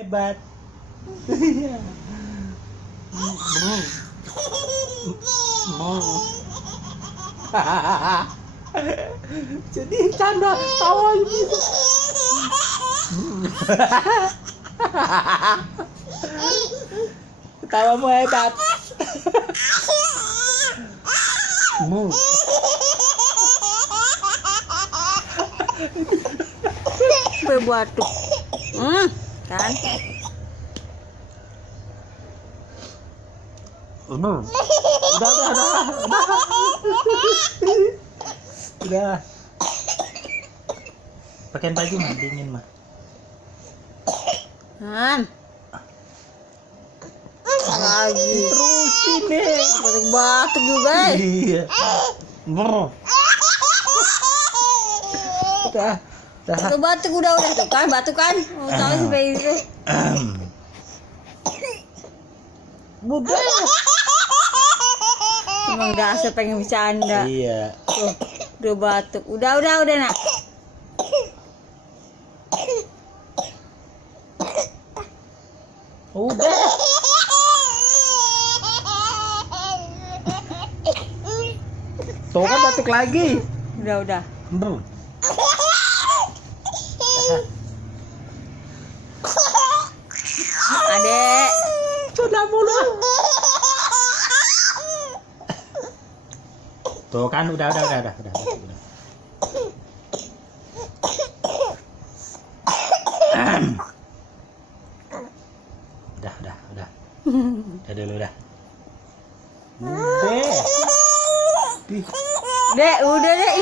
Hebat. Jadi canda tawa ini. Ketawamu hebat. Batuk. Kan? Udah. Udah. Pakaian baju mah dingin mah. Lagi Terusin deh. batuk juga. Iya. Udah. Tuh batuk udah tuh kan batuk kan. Oh, tahu sih bayi itu. Mudah. Emang dasar pengen bercanda. Iya. Tuh, udah batuk. Udah nak. Udah. Tuh kan batuk lagi. Udah. Adek. Sudah mulu. Tuh kan udah. Udah. Udah dulu dah. Dek, udah deh.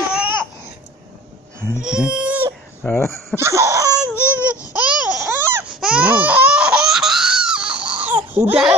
Udah.